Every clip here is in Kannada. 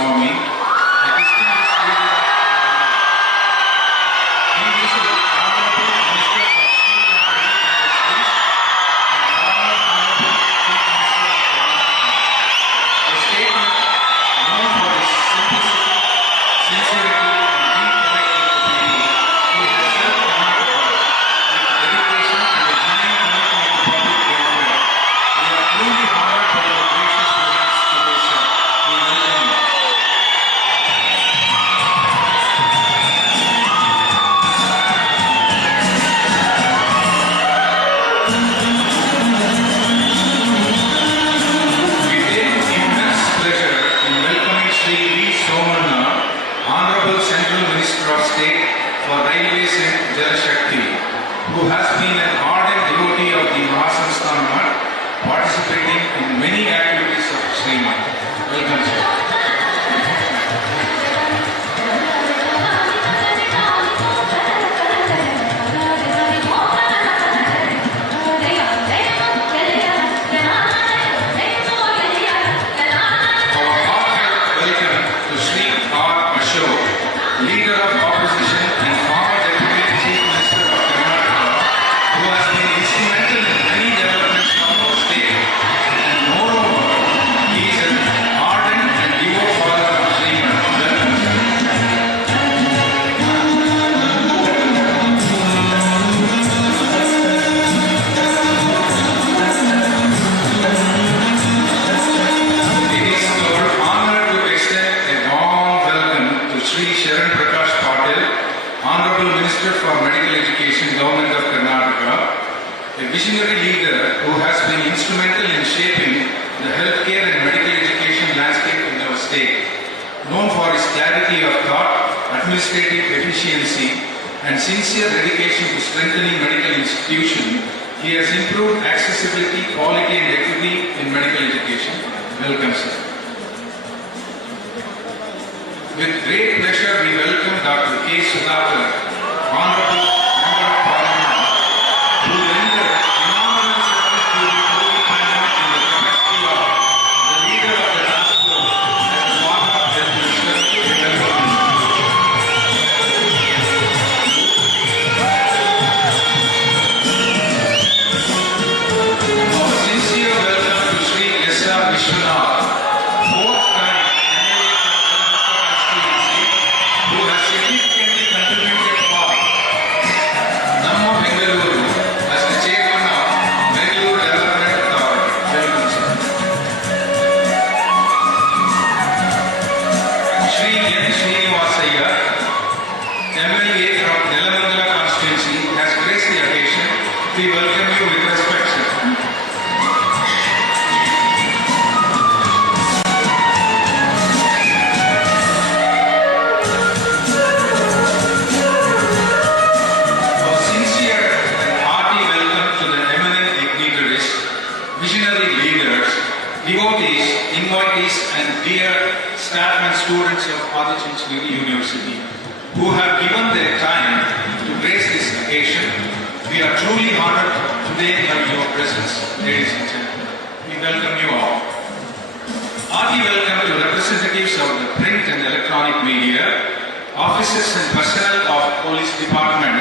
Swami, a distinguished leader of he is the Honorable Minister for Steel and Heavy Industries and former Honorable Chief Minister of Karnataka. A statement known for his simplicity, sincerity, and deep connection to people. He has served Karnataka with dedication and a genuine commitment to public welfare. We are truly honored by your gracious presence today, sir. We welcome you. We take immense pleasure in welcoming Sri V. Somanna, Honorable Central Minister of State for Railways and Jal Shakti, who has been an ardent devotee of the Mahasamsthan Math, participating in many activities of Sriman. Welcome, sir. Our heartfelt welcome to Sri R. Ashok, Leader of Opposition and former Deputy Chief Minister of Karnataka, who has been instrumental in many developments of our state. And moreover, he is an ardent and devout father of Sriman. Welcome, sir. It is our honor to extend a warm welcome to Sri Sharan Prakash Patil, Honorable Minister for Medical Education, Government of Karnataka, a visionary leader who has been instrumental in shaping the healthcare and medical education landscape in our state. Known for his clarity of thought, administrative efficiency, and sincere dedication to strengthening medical institutions, he has improved accessibility, quality, and equity in medical education. Welcome, sir. With great pleasure, we welcome Dr. K. Sudhakar, Honorable Member of Parliament, who rendered phenomenal service during COVID pandemic in the capacity of the leader of the task force as the Mark of Health Minister. We welcome him. Our sincere welcome to Sri S. R. Vishwanath, fourth time MLA from Karnataka constituency, who has significantly contributed for Namma Bengaluru as the chairman of Bengaluru Development Authority. Welcome, sir. Sri N. Srinivasaya, MLA from Nelamangala constituency, has graced the occasion. We welcome you with respect, sir. Our sincere and hearty welcome to the eminent dignitaries, visionary leaders, devotees, invitees, and dear staff and students of Adichunchanuri University who have given their time to grace this occasion. We are truly honored today by your presence, ladies and gentlemen. We welcome you all. Hearty welcome to representatives of the print and electronic media, officers and personnel of police department,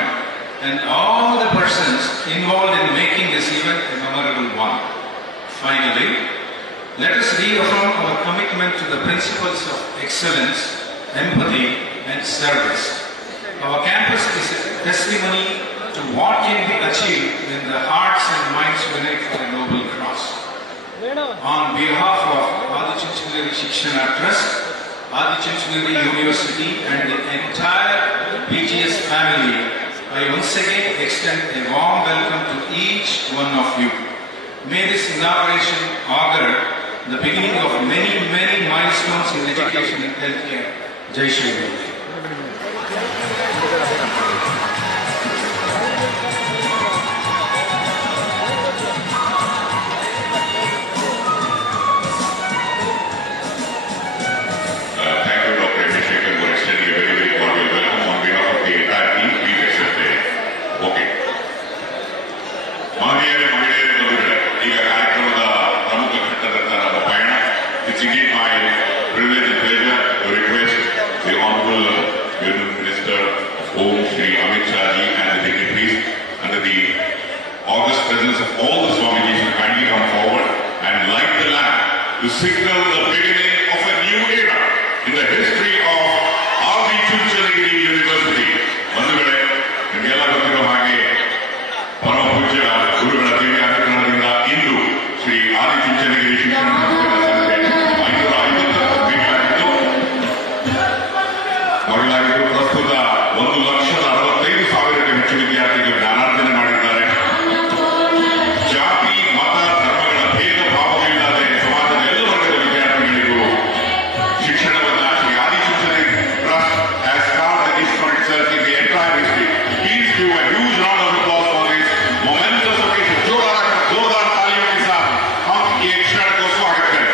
and all the persons involved in making this event a memorable one. Finally, let us reaffirm our commitment to the principles of excellence, empathy, and service. Our campus is a testimony to what can be achieved when the hearts and minds unite for a noble cause. On behalf of Adichunchanuri Shikshana Trust, Adichunchanuri University, and the entire PGS family, I once again extend a warm welcome to each one of you. May this inauguration augur the beginning of many, many milestones in education and healthcare. Jai Shri Ram. Thank you, Dr. Abhishek, for extending a very, very cordial welcome on behalf of the entire team. Please accept it. Okay. ಮಾನ್ಯರೇ ಮಹಿಳೆಯರೇ ಬಂಧುಗಳೇ, ಈಗ ಕಾರ್ಯಕ್ರಮದ ಪ್ರಮುಖ ಘಟ್ಟದತ್ತ ನಮ್ಮ ಪಯಣ. It's indeed my privilege and pleasure ಮಾಡಲಾಗಿದ್ದು ಪ್ರಸ್ತುತ 1,65,000ಕ್ಕೂ ಹೆಚ್ಚು ವಿದ್ಯಾರ್ಥಿಗಳು ಜ್ಞಾನಾರ್ಜನೆ ಮಾಡಿದ್ದಾರೆ. ಜಾತಿ, ಮತ, ಧರ್ಮಗಳ ಭೇದ ಭಾವವಿಲ್ಲದೆ ಸಮಾಜದ ಎಲ್ಲ ವರ್ಗದ ವಿದ್ಯಾರ್ಥಿಗಳಿಗೂ ಶಿಕ್ಷಣವನ್ನ Shri Adichunchanagiri trust has carved a niche for itself in the entire history. Please give a huge round of applause for this momentous occasion. जोरदार तालियों के साथ हम ये क्षण को स्वागत करें.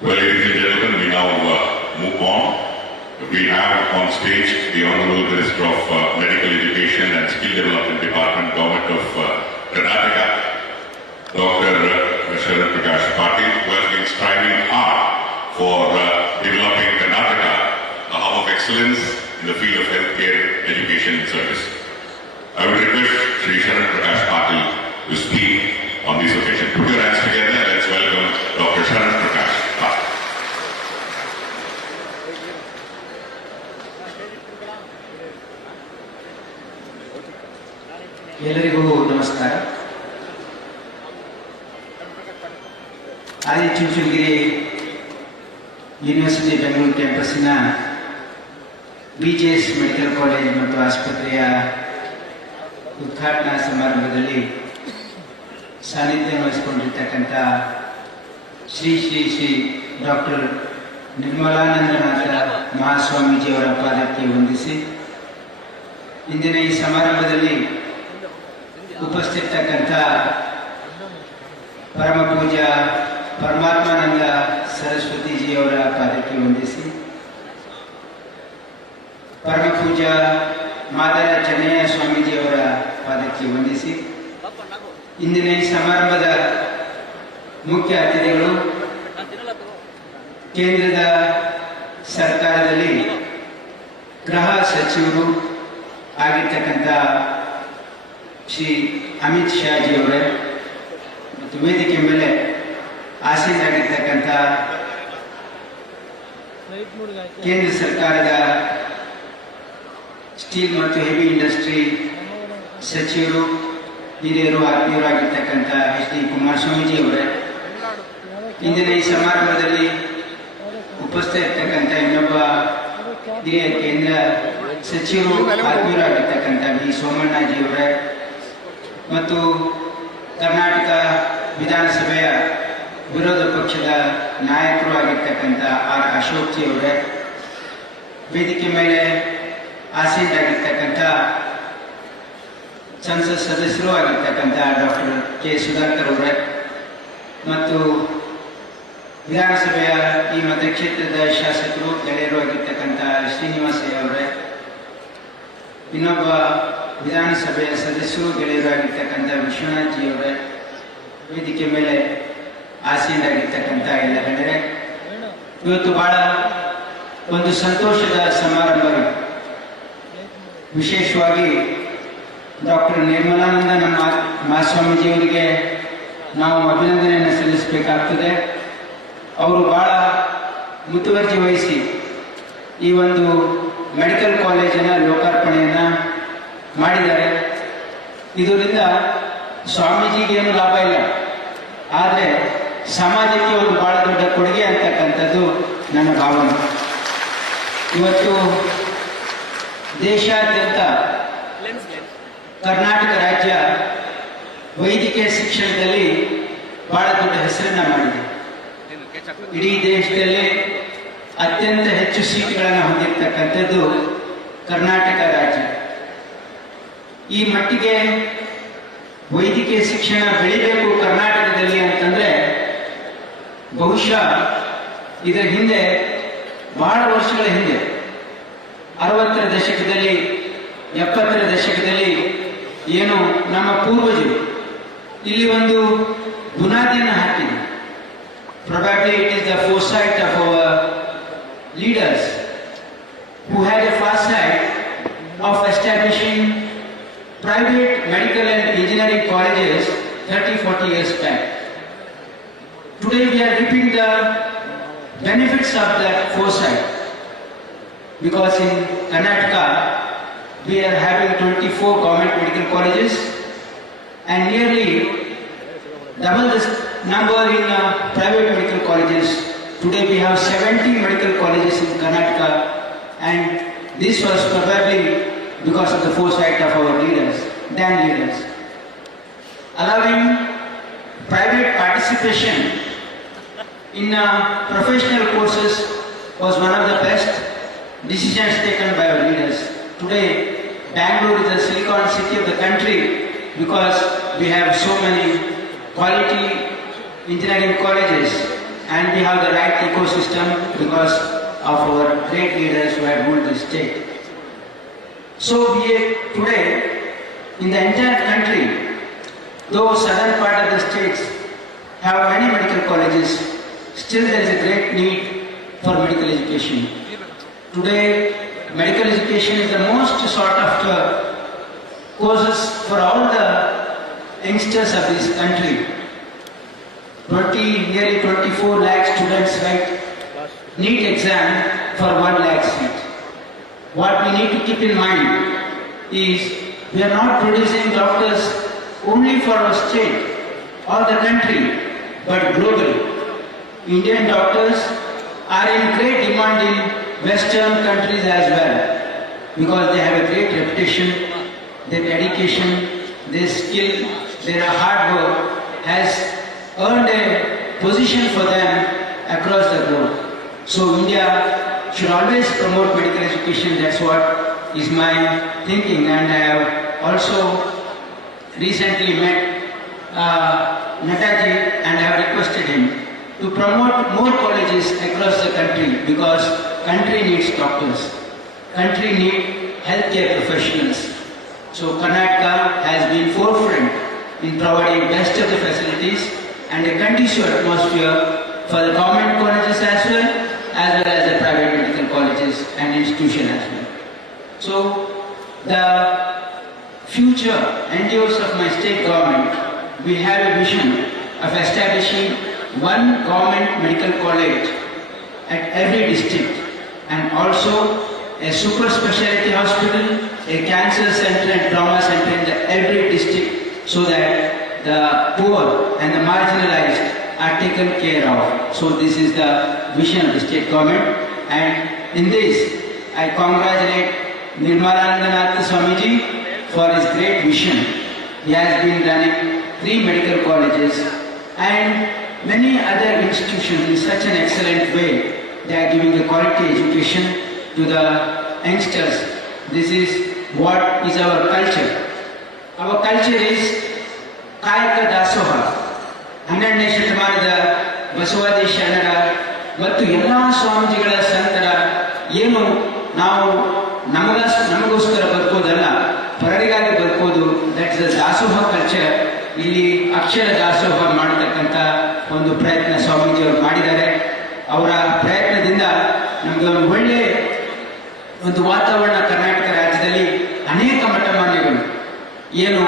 Well, ladies and gentlemen, we now move on. We have on stage the Honorable Minister of Medical Education and Skill Development Department, Government of Karnataka, Dr. Sharan Prakash Patil, who has been striving hard for developing Karnataka, a hub of excellence in the field of healthcare, education and service. I would request Shri Sharan Prakash Patil to speak on this occasion. Put your hands together and let's welcome Dr. Sharan Prakash Patil. ಎಲ್ಲರಿಗೂ ನಮಸ್ಕಾರ. ಆದಿಚುಂಚನಗಿರಿ ಯೂನಿವರ್ಸಿಟಿ ಬೆಂಗಳೂರು ಕ್ಯಾಂಪಸ್ಸಿನ BJS ಮೆಡಿಕಲ್ ಕಾಲೇಜ್ ಮತ್ತು ಆಸ್ಪತ್ರೆಯ ಉದ್ಘಾಟನಾ ಸಮಾರಂಭದಲ್ಲಿ ಸಾನ್ನಿಧ್ಯ ವಹಿಸಿಕೊಂಡಿರ್ತಕ್ಕಂಥ ಶ್ರೀ ಶ್ರೀ ಶ್ರೀ ಡಾಕ್ಟರ್ ನಿರ್ಮಲಾನಂದನಾಥ ಮಹಾಸ್ವಾಮೀಜಿಯವರ ಪಾದಕ್ಕೆ ವಂದಿಸಿ ಇಂದಿನ ಈ ಸಮಾರಂಭದಲ್ಲಿ ಉಪಸ್ಥಿತಕ್ಕಂಥ ಪರಮ ಪೂಜ್ಯ ಪರಮಾತ್ಮಾನಂದ ಸರಸ್ವತಿಜಿಯವರ ಪಾದಕ್ಕೆ ವಂದಿಸಿ ಪರಮ ಪೂಜ್ಯ ಮಾದರ ಚೆನ್ನಯ್ಯ ಸ್ವಾಮೀಜಿಯವರ ಪಾದಕ್ಕೆ ವಂದಿಸಿ ಇಂದಿನ ಈ ಸಮಾರಂಭದ ಮುಖ್ಯ ಅತಿಥಿಗಳು ಕೇಂದ್ರದ ಸರ್ಕಾರದಲ್ಲಿ ಗೃಹ ಸಚಿವರು ಆಗಿರ್ತಕ್ಕಂಥ ಶ್ರೀ ಅಮಿತ್ ಶಾಜಿಯವರೇ ಮತ್ತು ವೇದಿಕೆ ಮೇಲೆ ಆಸೀನರಾಗಿರ್ತಕ್ಕಂಥ ಕೇಂದ್ರ ಸರ್ಕಾರದ ಸ್ಟೀಲ್ ಮತ್ತು ಹೆವಿ ಇಂಡಸ್ಟ್ರಿ ಸಚಿವರು ಹಿರಿಯರು ಆತ್ಮೀಯರಾಗಿರ್ತಕ್ಕಂಥ HD ಕುಮಾರಸ್ವಾಮೀಜಿಯವರೇ, ಇಂದಿನ ಈ ಸಮಾರಂಭದಲ್ಲಿ ಉಪಸ್ಥಿತ ಇರ್ತಕ್ಕಂಥ ಇನ್ನೊಬ್ಬ ಹಿರಿಯ ಕೇಂದ್ರ ಸಚಿವರು ಆತ್ಮೀಯರಾಗಿರ್ತಕ್ಕಂಥ V ಸೋಮಣ್ಣಜಿಯವರೇ ಮತ್ತು ಕರ್ನಾಟಕ ವಿಧಾನಸಭೆಯ ವಿರೋಧ ಪಕ್ಷದ ನಾಯಕರು ಆಗಿರ್ತಕ್ಕಂಥ ಆರ್ ಅಶೋಕ್ ಜಿ ಅವರೇ, ವೇದಿಕೆ ಮೇಲೆ ಆಸೀನರಾಗಿರ್ತಕ್ಕಂಥ ಸಂಸತ್ ಸದಸ್ಯರು ಆಗಿರ್ತಕ್ಕಂಥ ಡಾಕ್ಟರ್ ಕೆ ಸುಧಾಕರ್ ಅವರೇ ಮತ್ತು ವಿಧಾನಸಭೆಯ ಈ ಮತಕ್ಷೇತ್ರದ ಶಾಸಕರು ಗೆಳೆಯರು ಆಗಿರ್ತಕ್ಕಂಥ ಶ್ರೀನಿವಾಸಯ್ಯ ಅವರೇ, ಇನ್ನೊಬ್ಬ ವಿಧಾನಸಭೆಯ ಸದಸ್ಯರು ಗೆಳೆಯರು ಆಗಿರ್ತಕ್ಕಂಥ ವಿಶ್ವನಾಥ್ ಜಿ ಅವರೇ, ವೇದಿಕೆ ಮೇಲೆ ಆಸೀನರಾಗಿರ್ತಕ್ಕಂಥ ಎಲ್ಲ ಗಣ್ಯರೇ, ಇವತ್ತು ಬಹಳ ಒಂದು ಸಂತೋಷದ ಸಮಾರಂಭ. ವಿಶೇಷವಾಗಿ ಡಾಕ್ಟರ್ ನಿರ್ಮಲಾನಂದ ನಮ್ಮ ಮಹಾಸ್ವಾಮೀಜಿಯವರಿಗೆ ನಾವು ಅಭಿನಂದನೆಯನ್ನು ಸಲ್ಲಿಸಬೇಕಾಗ್ತದೆ. ಅವರು ಬಹಳ ಮುತುವರ್ಜಿ ವಹಿಸಿ ಈ ಒಂದು ಮೆಡಿಕಲ್ ಕಾಲೇಜಿನ ಲೋಕಾರ್ಪಣೆಯನ್ನು ಮಾಡಿದ್ದಾರೆ. ಇದರಿಂದ ಸ್ವಾಮೀಜಿಗೇನು ಲಾಭ ಇಲ್ಲ, ಆದರೆ ಸಮಾಜಕ್ಕೆ ಒಂದು ಬಹಳ ದೊಡ್ಡ ಕೊಡುಗೆ ಅಂತಕ್ಕಂಥದ್ದು ನನ್ನ ಭಾವನೆ. ಇವತ್ತು ದೇಶಾದ್ಯಂತ ಕರ್ನಾಟಕ ರಾಜ್ಯ ವೈದ್ಯಕೀಯ ಶಿಕ್ಷಣದಲ್ಲಿ ಬಹಳ ದೊಡ್ಡ ಹೆಸರನ್ನ ಮಾಡಿದೆ. ಇಡೀ ದೇಶದಲ್ಲಿ ಅತ್ಯಂತ ಹೆಚ್ಚು ಸೀಟ್ಗಳನ್ನು ಹೊಂದಿರತಕ್ಕಂಥದ್ದು ಕರ್ನಾಟಕ ರಾಜ್ಯ. ಈ ಮಟ್ಟಿಗೆ ವೈದ್ಯಕೀಯ ಶಿಕ್ಷಣ ಬೆಳಿಬೇಕು ಕರ್ನಾಟಕದಲ್ಲಿ ಅಂತಂದ್ರೆ ಬಹುಶಃ ಇದರ ಹಿಂದೆ ಬಹಳ ವರ್ಷಗಳ ಹಿಂದೆ 60ರ ದಶಕದಲ್ಲಿ 70ರ ದಶಕದಲ್ಲಿ ಏನು ನಮ್ಮ ಪೂರ್ವಜರು ಇಲ್ಲಿ ಒಂದು ಬುನಾದಿಯನ್ನು ಹಾಕಿದೆ. Probably it is the foresight of our leaders who had a foresight of establishing private medical and engineering colleges 30-40 years back. Today we are reaping the benefits of that foresight, because in Karnataka we are having 24 government medical colleges and nearly double this number in private medical colleges. Today we have 70 medical colleges in Karnataka, and this was probably because of the foresight of our leaders, then leaders. Allowing private participation in professional courses was one of the best decisions taken by our leaders. Today, Bangalore is the Silicon City of the country because we have so many quality engineering colleges, and we have the right ecosystem because of our great leaders who have ruled this state. So today, in the entire country, though southern part of the states have many medical colleges, still there is a great need for medical education. Today, medical education is the most sought after courses for all the youngsters of this country. Nearly 24 lakh students write NEET exam for 1 lakh seat. What we need to keep in mind is we are not producing doctors only for our state or the country, but globally. Indian doctors are in great demand in Western countries as well, because they have a great reputation, their dedication, their skill, their hard work has earned a position for them across the globe. So India should always promote medical education. That's what is my thinking, and I have also recently met Netaji, and I have requested him to promote more colleges across the country, because country needs doctors, country needs healthcare professionals. So Karnataka has been forefront in providing best of the facilities and a conducive atmosphere for the government colleges as well as the private medical colleges and institutions as well. So the future endeavors of my state government, we have a vision of establishing one government medical college at every district, and also a super specialty hospital, a cancer center and trauma center in every district, so that the poor and the marginalized are taken care of. So this is the vision of the state government, and in this I congratulate Nirmalanandanath Swamiji for his great vision. He has been running 3 medical colleges, and many other institutions in such an excellent way. They are giving a quality education to the youngsters. This is what is our culture. Our culture is ಕಾಯಕ ದಾಸೋಹ. 12ನೇ ಶತಮಾನದ ಬಸವಾದಿ ಶರಣರ ಮತ್ತು ಎಲ್ಲ ಸ್ವಾಮೀಜಿಗಳ ಸಂತರ ಏನು ನಾವು ನಮಗೋಸ್ಕರ ಬದುಕೋದಲ್ಲ, ಪರರಿಗಾಗಿ ಬದುಕೋದು, ದಟ್ಸ್ ದ ದಾಸೋಹ ಕಲ್ಚರ್. ಇಲ್ಲಿ ಅಕ್ಷರ ದಾಸೋಹ ಮಾಡತಕ್ಕಂಥ ಒಂದು ಪ್ರಯತ್ನ ಸ್ವಾಮೀಜಿಯವರು ಮಾಡಿದ್ದಾರೆ. ಅವರ ಪ್ರಯತ್ನದಿಂದ ನಮಗೆ ಒಂದು ಒಳ್ಳೆ ಒಂದು ವಾತಾವರಣ ಕರ್ನಾಟಕ ರಾಜ್ಯದಲ್ಲಿ ಅನೇಕ ಮಠಮಾನ್ಯಗಳು ಏನು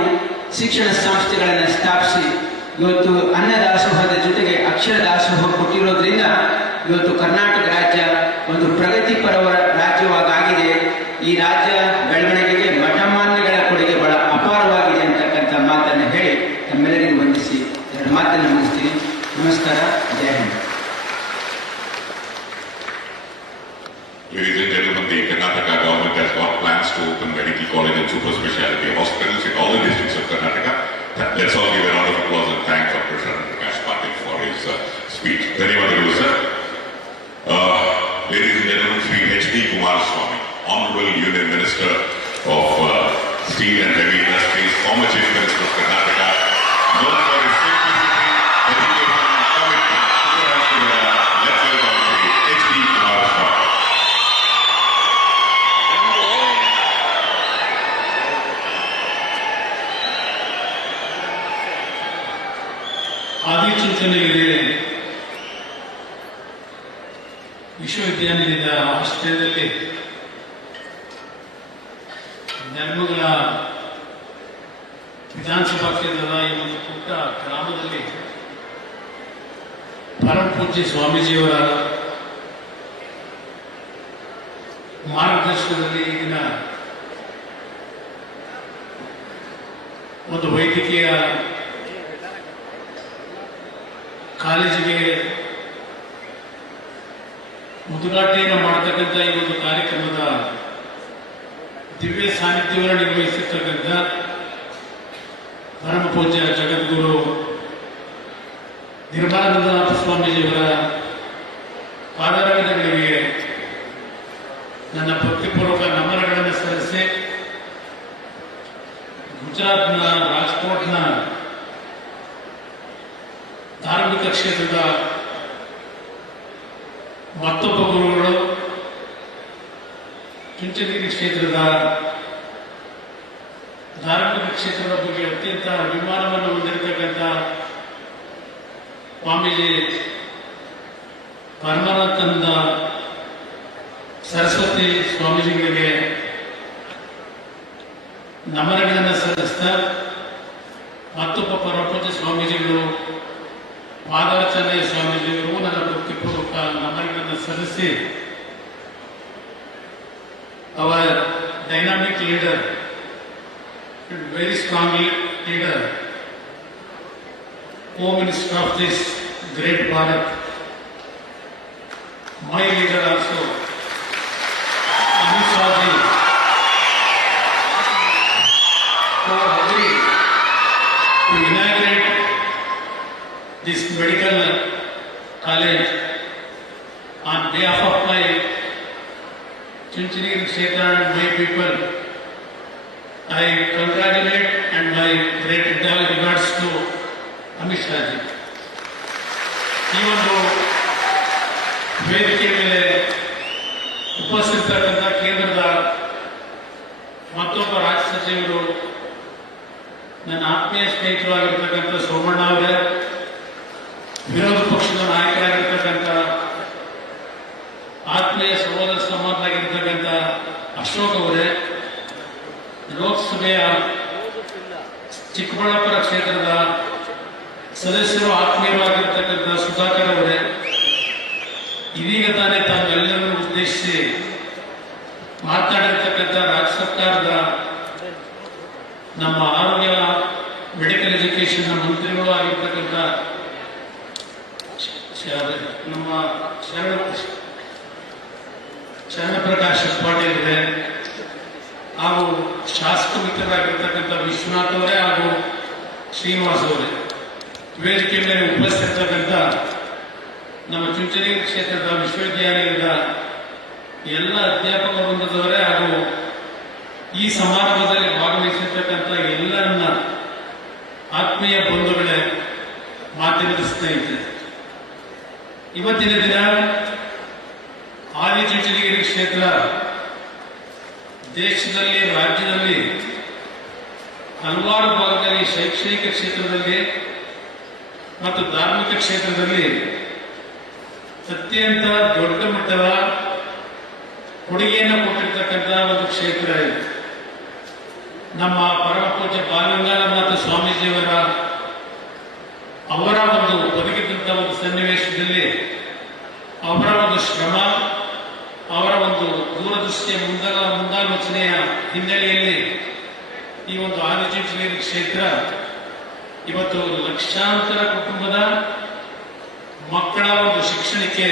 ಶಿಕ್ಷಣ ಸಂಸ್ಥೆಗಳನ್ನು ಸ್ಥಾಪಿಸಿ ಇವತ್ತು ಅನ್ನ ದಾಸೋಹದ ಜೊತೆಗೆ ಅಕ್ಷರ ದಾಸೋಹ ಕೊಟ್ಟಿರೋದ್ರಿಂದ ಇವತ್ತು ಕರ್ನಾಟಕ ರಾಜ್ಯ ಒಂದು ಪ್ರಗತಿಪರ ರಾಜ್ಯವಾಗಿದೆ. ಈ ರಾಜ್ಯ ಬೆಳವಣಿಗೆಗೆ ಮಠಮಾನ್ಯಗಳ ಕೊಡುಗೆ ಬಹಳ ಅಪಾರವಾಗಿದೆ ಅಂತಕ್ಕಂಥ ಮಾತನ್ನು ಹೇಳಿ ತಮ್ಮೆಲ್ಲರಿಗೂ ವಂದಿಸಿ ಎರಡು ಮಾತನ್ನು ಮುಗಿಸ್ತೀನಿ. ನಮಸ್ಕಾರ, ಜಯ Hind. Ladies and gentlemen, the Karnataka government has got plans to open medical college and super specialty hospitals in all the districts of Karnataka. Let's all give a round of applause and thank Dr. Sharan Prakash Patil for his speech. Dhanyawadalu, sir. Ladies and gentlemen, Sri H.D. Kumaraswamy, Honorable Union Minister of Steel and Heavy Industries, former Chief Minister of Karnataka, known for his simplicity, dedication and commitment. Let's welcome Sri H.D. Kumaraswamy. Adichunchanagiri ವಿಶ್ವವಿದ್ಯಾನಿಲಯದ ಆಶ್ರಯದಲ್ಲಿ ನೆಲಮಂಗಲ ವಿಧಾನಸಭಾ ಕ್ಷೇತ್ರದ ಈ ಒಂದು ಪುಟ್ಟ ಗ್ರಾಮದಲ್ಲಿ ಪರಮ ಪೂಜ್ಯ ಸ್ವಾಮೀಜಿಯವರ ಮಾರ್ಗದರ್ಶನದಲ್ಲಿ ಈಗಿನ ಒಂದು ವೈದ್ಯಕೀಯ ಕಾಲೇಜಿಗೆ ಉದ್ಘಾಟನೆಯನ್ನು ಮಾಡತಕ್ಕಂಥ ಈ ಒಂದು ಕಾರ್ಯಕ್ರಮದ ದಿವ್ಯ ಸಾನ್ನಿಧ್ಯವನ್ನು ನಿರ್ವಹಿಸಿರ್ತಕ್ಕಂಥ ಪರಮ ಪೂಜ್ಯ ಜಗದ್ಗುರು ನಿರ್ಮಲಾನಂದನಾಥ ಸ್ವಾಮೀಜಿಯವರ ಪಾದಾರವಿಂದಗಳಿಗೆ ನನ್ನ ಭಕ್ತಿಪೂರ್ವಕ ನಮನಗಳನ್ನು ಸಲ್ಲಿಸಿ ಗುಜರಾತ್ನ ರಾಜ್ಕೋಟ್ನ ಧಾರ್ಮಿಕ ಕ್ಷೇತ್ರದ ಮತ್ತೊಬ್ಬ ಗುರುಗಳು, ಚುಂಚನಗಿರಿ ಕ್ಷೇತ್ರದ ಧಾರ್ಮಿಕ ಕ್ಷೇತ್ರದ ಬಗ್ಗೆ ಅತ್ಯಂತ ಅಭಿಮಾನವನ್ನು ಹೊಂದಿರತಕ್ಕಂಥ ಸ್ವಾಮೀಜಿ ಪರಮಾನಂದ ಸರಸ್ವತಿ ಸ್ವಾಮೀಜಿಗಳಿಗೆ ನಮನಗಳನ್ನು ಸಲ್ಲಿಸ್ತಾ ಮತ್ತೊಬ್ಬ ಪರಮಪೂಜ್ಯ ಸ್ವಾಮೀಜಿಗಳು ಮಾದಾಚಾರ್ಯ ಸ್ವಾಮೀಜಿಯವರು ನನ್ನ ಭಕ್ತಿಪೂರ್ವಕ ನಮನಗಳನ್ನು ಸಲ್ಲಿಸಿ ಅವರ್ dynamic leader and very strong leader, Home Minister of this great Bharat, my leader also, Amit Shah ji, who agreed to inaugurate this medical college on behalf of my Chunchini Kshetra and my people. I congratulate and my great regards to Amit Shah ji. ಈ ಒಂದು ವೇದಿಕೆ ಮೇಲೆ ಉಪಸ್ಥಿತರಾದಂಥ ಕೇಂದ್ರದ ಮತ್ತೊಬ್ಬ ರಾಜ್ಯ ಸಚಿವರು, ನನ್ನ ಆತ್ಮೀಯ ಸ್ನೇಹಿತರು ಆಗಿರ್ತಕ್ಕಂಥ ಸೋಮಣ್ಣ ಅವರೇ, ವಿರೋಧ ಪಕ್ಷದ ನಾಯಕರಾಗಿರ್ತಕ್ಕಂಥ ಆತ್ಮೀಯ ಸಹೋದರ ಸಮಾನರಾಗಿರ್ತಕ್ಕಂಥ ಅಶೋಕ್ ಅವರೇ, ಲೋಕಸಭೆಯ ಚಿಕ್ಕಬಳ್ಳಾಪುರ ಕ್ಷೇತ್ರದ ಸದಸ್ಯರು ಆತ್ಮೀಯರಾಗಿರ್ತಕ್ಕಂಥ ಸುಧಾಕರ್ ಅವರೇ, ಇದೀಗ ತಾನೇ ತಾವೆಲ್ಲರನ್ನು ಉದ್ದೇಶಿಸಿ ಮಾತನಾಡಿರ್ತಕ್ಕಂಥ ರಾಜ್ಯ ಸರ್ಕಾರದ ನಮ್ಮ ಆರೋಗ್ಯ ಮೆಡಿಕಲ್ ಎಜುಕೇಶನ್ ಮಂತ್ರಿಗಳು ಆಗಿರ್ತಕ್ಕಂಥ ನಮ್ಮ ಶರಣ ಪ್ರಕಾಶ್ ಪಾಟೀಲ್ ಅವರೇ, ಹಾಗೂ ಶಾಸಕ ಮಿತ್ರರಾಗಿರ್ತಕ್ಕಂಥ ವಿಶ್ವನಾಥ್ ಅವರೇ ಹಾಗೂ ಶ್ರೀನಿವಾಸ್ ಅವರೇ, ವೇದಿಕೆ ಮೇಲೆ ಉಪಸ್ಥಿತರಾದಂಥ ನಮ್ಮ ಚುಂಚನಗಿರಿ ಕ್ಷೇತ್ರದ ವಿಶ್ವವಿದ್ಯಾಲಯದ ಎಲ್ಲ ಅಧ್ಯಾಪಕ ವೃಂದದವರೇ ಹಾಗೂ ಈ ಸಮಾರಂಭದಲ್ಲಿ ಭಾಗವಹಿಸಿರ್ತಕ್ಕಂಥ ಎಲ್ಲರನ್ನ ಆತ್ಮೀಯ ಬಂಧುಗಳೇ, ಮಾಧ್ಯಮದ ಸ್ನೇಹಿತರೆ, ಇವತ್ತಿನ ದಿನ ಆದಿಚುಂಚನಗಿರಿ ಕ್ಷೇತ್ರ ದೇಶದಲ್ಲಿ, ರಾಜ್ಯದಲ್ಲಿ ಹಲವಾರು ಭಾಗದಲ್ಲಿ ಶೈಕ್ಷಣಿಕ ಕ್ಷೇತ್ರದಲ್ಲಿ ಮತ್ತು ಧಾರ್ಮಿಕ ಕ್ಷೇತ್ರದಲ್ಲಿ ಅತ್ಯಂತ ದೊಡ್ಡ ಮಟ್ಟದ ಕೊಡುಗೆಯನ್ನು ಕೊಟ್ಟಿರ್ತಕ್ಕಂಥ ಒಂದು ಕ್ಷೇತ್ರ ಇದೆ. ನಮ್ಮ ಪರಮ ಪೂಜ್ಯ ಬಾಲಗಂಗಾಧರನಾಥ ಸ್ವಾಮೀಜಿಯವರ ಒಂದು ಬದುಕಿದಂಥ ಒಂದು ಸನ್ನಿವೇಶದಲ್ಲಿ ಅವರ ಒಂದು ಶ್ರಮ, ಅವರ ಒಂದು ದೂರದೃಷ್ಟಿಯ ಮುಂದಾಲೋಚನೆಯ ಹಿನ್ನೆಲೆಯಲ್ಲಿ ಈ ಒಂದು ಆದಿಚುಂಚನಗಿರಿ ಕ್ಷೇತ್ರ ಇವತ್ತು ಲಕ್ಷಾಂತರ ಕುಟುಂಬದ ಮಕ್ಕಳ ಒಂದು ಶಿಕ್ಷಣಕ್ಕೆ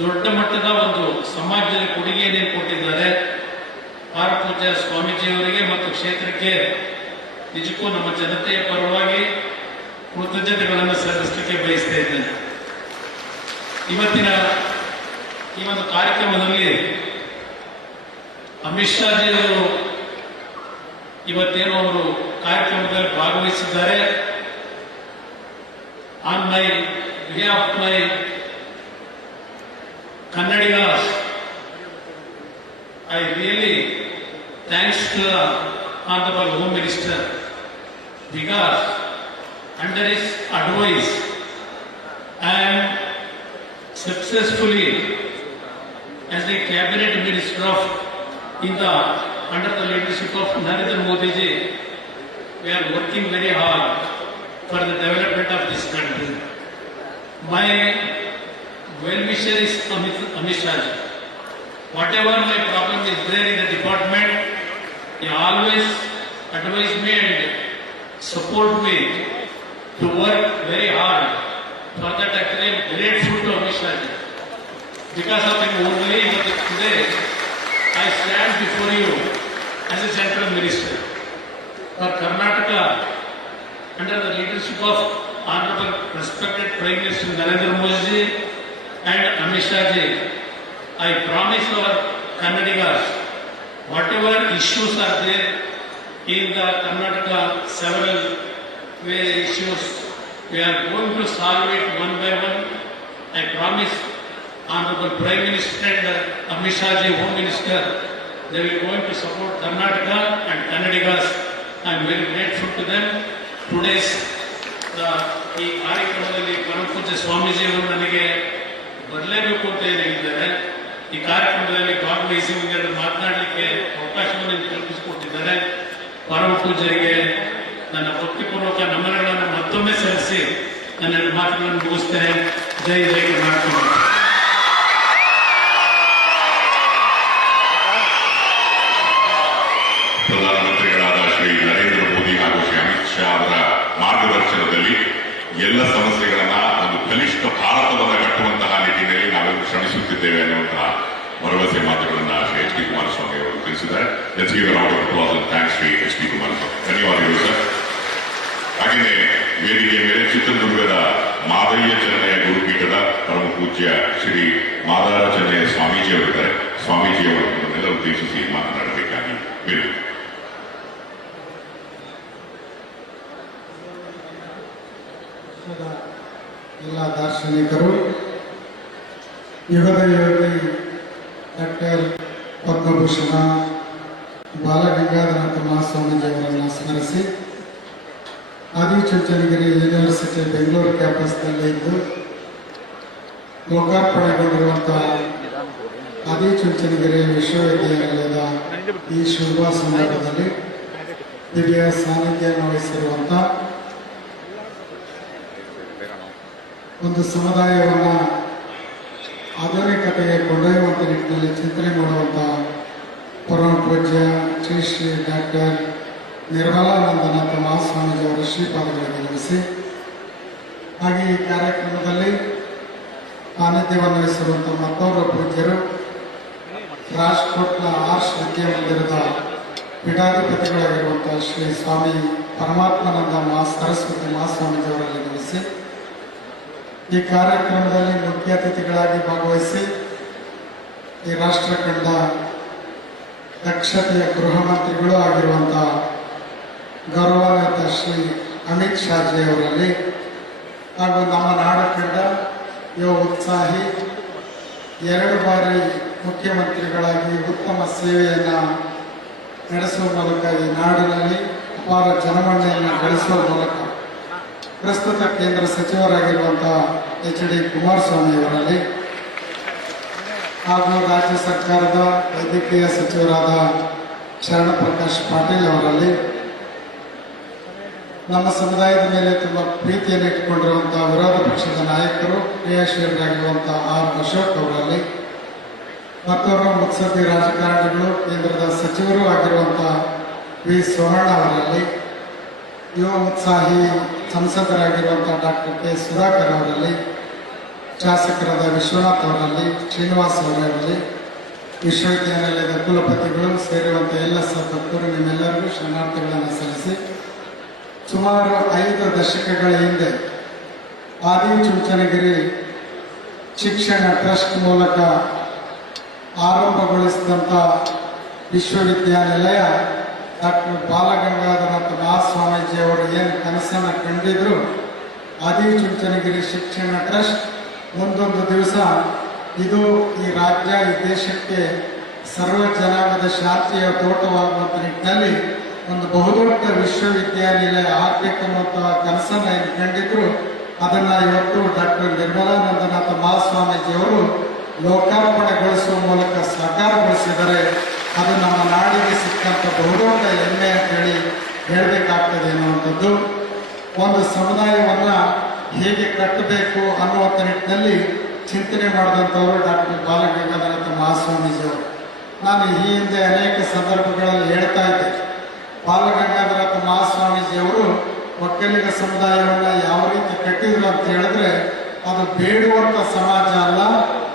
ದೊಡ್ಡ ಮಟ್ಟದ ಒಂದು ಸಮಾಜದಲ್ಲಿ ಕೊಡುಗೆಯನ್ನು ಕೊಟ್ಟಿದ್ದಾರೆ. ಪರಮ ಪೂಜ್ಯ ಸ್ವಾಮೀಜಿಯವರಿಗೆ ಮತ್ತು ಕ್ಷೇತ್ರಕ್ಕೆ ನಿಜಕ್ಕೂ ನಮ್ಮ ಜನತೆಯ ಪರವಾಗಿ ಕೃತಜ್ಞತೆಗಳನ್ನು ಸಲ್ಲಿಸಲಿಕ್ಕೆ ಬಯಸ್ತಾ ಇದ್ದೇನೆ. ಇವತ್ತಿನ ಈ ಒಂದು ಕಾರ್ಯಕ್ರಮದಲ್ಲಿ ಅಮಿತ್ ಶಾಜಿಯವರು ಇವತ್ತೇನು ಅವರು ಕಾರ್ಯಕ್ರಮದಲ್ಲಿ ಭಾಗವಹಿಸಿದ್ದಾರೆ. On my behalf of my Kannadigas, I really thanks to the Honorable Home Minister, because under his advice I am successfully as the cabinet minister of under the leadership of Narendra Modi ji, we are working very hard for the development of this country. My well-wisher is Amit Shah ji. Whatever my problem is there in the department, he always advise me and support me to work very hard. For that actually I am grateful to Amit Shah ji. Because of him only today I stand before you as a central minister. For Karnataka, under the leadership of Honorable respected Prime Minister Narendra Modi ji and Amit Shah ji, I promise our Kannadigas, whatever issues are there in the Karnataka, several issues, we are going to solve it one by one. I promise Honorable Prime Minister and Amit Shah ji, Home Minister, they will going to support Karnataka and Kannadigas. I am very grateful to them. Today's ಈ ಕಾರ್ಯಕ್ರಮದಲ್ಲಿ ಪರಮ ಪೂಜ್ಯ ಸ್ವಾಮೀಜಿಯವರು ನನಗೆ ಬರಲೇಬೇಕು ಅಂತ ಹೇಳಿದ್ದಾರೆ. ಈ ಕಾರ್ಯಕ್ರಮದಲ್ಲಿ ಭಾಗವಹಿಸಿ ಒಂದೆರಡು ಮಾತನಾಡಲಿಕ್ಕೆ ಅವಕಾಶವನ್ನು ಕಲ್ಪಿಸಿಕೊಟ್ಟಿದ್ದಾರೆ. ಪರಮ ಪೂಜ್ಯರಿಗೆ ನನ್ನ ಭಕ್ತಿಪೂರ್ವಕ ನಮನಗಳನ್ನು ಮತ್ತೊಮ್ಮೆ ಸಲ್ಲಿಸಿ ನನ್ನ ಮಾತುಗಳನ್ನು ಮುಗಿಸ್ತೇನೆ. ಜೈ ಜೈ ಕರ್ನಾಟಕ. ಪ್ರಧಾನಮಂತ್ರಿಗಳಾದ ಶ್ರೀ ನರೇಂದ್ರ ಮೋದಿ ಹಾಗೂ ಶ್ರೀ ಅಮಿತ್ ಶಾ ಅವರ ಮಾರ್ಗದರ್ಶನದಲ್ಲಿ ಎಲ್ಲ ಸಮಸ್ಯೆಗಳನ್ನ ಒಂದು ಕನಿಷ್ಠ ಭಾರತವನ್ನು ಕಟ್ಟುವಂತಹ ನಿಟ್ಟಿನಲ್ಲಿ ನಾವೆಲ್ಲರೂ ಶ್ರಮಿಸುತ್ತಿದ್ದೇವೆ ಅನ್ನುವಂತಹ ಭರವಸೆ ಮಾತುಗಳನ್ನ ಶ್ರೀ ಎಚ್ ಡಿ ಕುಮಾರಸ್ವಾಮಿ ಅವರು ತಿಳಿಸಿದ್ದಾರೆ. Thanks Shri H D Kumaraswamy. ಧನ್ಯವಾದಗಳು ಸರ್. ಹಾಗೆಯೇ ವೇದಿಕೆಯ ಮೇಲೆ ಚಿತ್ರದುರ್ಗದ ಮಾದಯ್ಯ ಚೆನ್ನಯ್ಯ ಗುರುಪೀಠದ ಪರಮ ಪೂಜ್ಯ ಶ್ರೀ ಮಾದಾರ ಚೆನ್ನಯ್ಯ ಸ್ವಾಮೀಜಿ ಅವರಿದ್ದಾರೆ. ಸ್ವಾಮೀಜಿ ಅವರನ್ನೆಲ್ಲ ಉದ್ದೇಶಿಸಿ ಮಾತನಾಡಬೇಕಾಗಿ ವಿನಂತಿ. ಎಲ್ಲ ದಾರ್ಶನಿಕರು, ಯುಗದ ಯೋಗಿ ಡಾಕ್ಟರ್ ಪದ್ಮಭೂಷಣ ಬಾಲಗಂಗಾಧರನಾಥ ಮಹಾಸ್ವಾಮೀಜಿಯವರನ್ನು ಸ್ಮರಿಸಿ ಆದಿಚುಂಚನಗಿರಿ ಯೂನಿವರ್ಸಿಟಿ ಬೆಂಗಳೂರು ಕ್ಯಾಂಪಸ್ನಲ್ಲಿ ಇದ್ದು ಲೋಕಾರ್ಪಣೆಗೊಂಡಿರುವಂತಹ ಆದಿಚುಂಚನಗಿರಿ ವಿಶ್ವವಿದ್ಯಾನಿಲಯದ ಈ ಶುಭ ಸಂದರ್ಭದಲ್ಲಿ ದಿವ್ಯ ಸಾನ್ನಿಧ್ಯವನ್ನು ವಹಿಸಿರುವಂಥ ಒಂದು ಸಮುದಾಯವನ್ನು ಆಧುನಿಕತೆಗೆ ಕೊಂಡೊಯ್ಯುವಂಥ ನಿಟ್ಟಿನಲ್ಲಿ ಚಿಂತನೆ ಮಾಡುವಂಥ ಪರಮ ಪೂಜ್ಯ ಶ್ರೀ ಡಾಕ್ಟರ್ ನಿರ್ಮಲಾನಂದನಾಥ ಮಹಾಸ್ವಾಮೀಜಿಯವರ ಶ್ರೀಪಾದಗಳಿಗೆ ನಮಿಸಿ, ಹಾಗೆ ಈ ಕಾರ್ಯಕ್ರಮದಲ್ಲಿ ಸಾನ್ನಿಧ್ಯವನ್ನು ವಹಿಸಿರುವಂಥ ಮತ್ತೋರ್ವ ಪೂಜ್ಯರು ರಾಜ್ಕೋಟ್ನ ಆರ್ಷ್ ವಿದ್ಯಾಮಂದಿರದ ಪೀಠಾಧಿಪತಿಗಳಾಗಿರುವಂಥ ಶ್ರೀ ಸ್ವಾಮಿ ಪರಮಾತ್ಮನಂದ ಸರಸ್ವತಿ ಮಹಾಸ್ವಾಮೀಜಿಯವರಲ್ಲಿ ನೆಲೆಸಿ ಈ ಕಾರ್ಯಕ್ರಮದಲ್ಲಿ ಮುಖ್ಯ ಅತಿಥಿಗಳಾಗಿ ಭಾಗವಹಿಸಿ ಈ ರಾಷ್ಟ್ರ ಕಂಡ ದಕ್ಷತೆಯ ಗೃಹ ಮಂತ್ರಿಗಳು ಆಗಿರುವಂತಹ ಗೌರವಾನ್ವಿತ ಶ್ರೀ ಅಮಿತ್ ಶಾಜಿ ಅವರಲ್ಲಿ ಹಾಗೂ ನಮ್ಮ ನಾಡ ಕಂಡ ಯುವ ಉತ್ಸಾಹಿ 2 ಬಾರಿ ಮುಖ್ಯಮಂತ್ರಿಗಳಾಗಿ ಉತ್ತಮ ಸೇವೆಯನ್ನು ನಡೆಸುವ ಮೂಲಕ ಈ ನಾಡಿನಲ್ಲಿ ಅಪಾರ ಜನಮನ್ನಣೆಯನ್ನು ಗಳಿಸುವ ಮೂಲಕ ಪ್ರಸ್ತುತ ಕೇಂದ್ರ ಸಚಿವರಾಗಿರುವಂತಹ HD ಕುಮಾರಸ್ವಾಮಿ ಅವರಲ್ಲಿ ಹಾಗೂ ರಾಜ್ಯ ಸರ್ಕಾರದ ವೈದ್ಯಕೀಯ ಸಚಿವರಾದ ಶರಣ ಪ್ರಕಾಶ್ ಪಾಟೀಲ್ ಅವರಲ್ಲಿ ನಮ್ಮ ಸಮುದಾಯದ ಮೇಲೆ ತುಂಬ ಪ್ರೀತಿಯನ್ನು ಇಟ್ಟುಕೊಂಡಿರುವಂತಹ ವಿರೋಧ ಪಕ್ಷದ ನಾಯಕರು ಕ್ರಿಯಾಶೀಲರಾಗಿರುವಂತಹ ಆರ್ ಅಶೋಕ್ ಅವರಲ್ಲಿ ಮತ್ತೋರ್ವ ಮುತ್ಸದ್ದಿ ರಾಜಕಾರಣಿಗಳು ಕೇಂದ್ರದ ಸಚಿವರು ಆಗಿರುವಂತಹ ವಿ ಸೋಮಣ್ಣ ಅವರಲ್ಲಿ ಯುವ ಉತ್ಸಾಹಿ ಸಂಸದರಾಗಿರುವಂತಹ ಡಾಕ್ಟರ್ ಕೆ ಸುಧಾಕರ್ ಅವರಲ್ಲಿ ಶಾಸಕರಾದ ವಿಶ್ವನಾಥ್ ಅವರಲ್ಲಿ ಶ್ರೀನಿವಾಸ್ ಅವರಲ್ಲಿ ವಿಶ್ವವಿದ್ಯಾನಿಲಯದ ಕುಲಪತಿಗಳು ಸೇರಿರುವಂಥ ಎಲ್ಲ ಸದಸ್ಯರು ನಿಮ್ಮೆಲ್ಲರಿಗೂ ಶರಣಾರ್ಥಿಗಳನ್ನು ಸಲ್ಲಿಸಿ ಸುಮಾರು 5 ದಶಕಗಳ ಹಿಂದೆ ಆದಿಚುಂಚನಗಿರಿ ಶಿಕ್ಷಣ ಟ್ರಸ್ಟ್ ಮೂಲಕ ಆರಂಭಗೊಳಿಸಿದಂಥ ವಿಶ್ವವಿದ್ಯಾನಿಲಯ ಡಾಕ್ಟರ್ ಬಾಲಗಂಗಾಧರನಾಥ ಮಹಾಸ್ವಾಮೀಜಿಯವರು ಏನು ಕನಸನ್ನು ಕಂಡಿದ್ರು ಆದಿಚುಂಚನಗಿರಿ ಶಿಕ್ಷಣ ಟ್ರಸ್ಟ್ ಮುಂದೊಂದು ದಿವಸ ಇದು ಈ ರಾಜ್ಯ ಈ ದೇಶಕ್ಕೆ ಸರ್ವ ಜನಾಂಗದ ಶಾಂತಿಯ ತೋಟವಾಗುವಂಥ ನಿಟ್ಟಿನಲ್ಲಿ ಒಂದು ಬಹುದೊಡ್ಡ ವಿಶ್ವವಿದ್ಯಾನಿಲಯ ಆಗಬೇಕು ಅನ್ನುವಂಥ ಕನಸನ್ನು ಏನು ಕಂಡಿದ್ರು ಅದನ್ನು ಇವತ್ತು ಡಾಕ್ಟರ್ ನಿರ್ಮಲಾನಂದನಾಥ ಮಹಾಸ್ವಾಮೀಜಿಯವರು ಲೋಕಾರ್ಪಣೆಗೊಳಿಸುವ ಮೂಲಕ ಸಾಕಾರಗೊಳಿಸಿದರೆ ಅದು ನಮ್ಮ ನಾಡಿಗೆ ಸಿಕ್ಕಂಥ ಬಹುದೊಡ್ಡ ಹೆಮ್ಮೆ ಅಂತೇಳಿ ಹೇಳಬೇಕಾಗ್ತದೆ ಅನ್ನುವಂಥದ್ದು. ಒಂದು ಸಮುದಾಯವನ್ನು ಹೇಗೆ ಕಟ್ಟಬೇಕು ಅನ್ನುವಂಥ ನಿಟ್ಟಿನಲ್ಲಿ ಚಿಂತನೆ ಮಾಡಿದಂಥವರು ಡಾಕ್ಟರ್ ಬಾಲಗಂಗಾಧರನಾಥ ಮಹಾಸ್ವಾಮೀಜಿಯವರು. ನಾನು ಈ ಹಿಂದೆ ಅನೇಕ ಸಂದರ್ಭಗಳಲ್ಲಿ ಹೇಳ್ತಾ ಇದ್ದೆ, ಬಾಲಗಂಗಾಧರನಾಥ ಮಹಾಸ್ವಾಮೀಜಿಯವರು ಒಕ್ಕಲಿಗ ಸಮುದಾಯವನ್ನು ಯಾವ ರೀತಿ ಕಟ್ಟಿದ್ರು ಅಂತ ಹೇಳಿದ್ರೆ ಅದು ಬೇಡುವಂಥ ಸಮಾಜ ಅಲ್ಲ,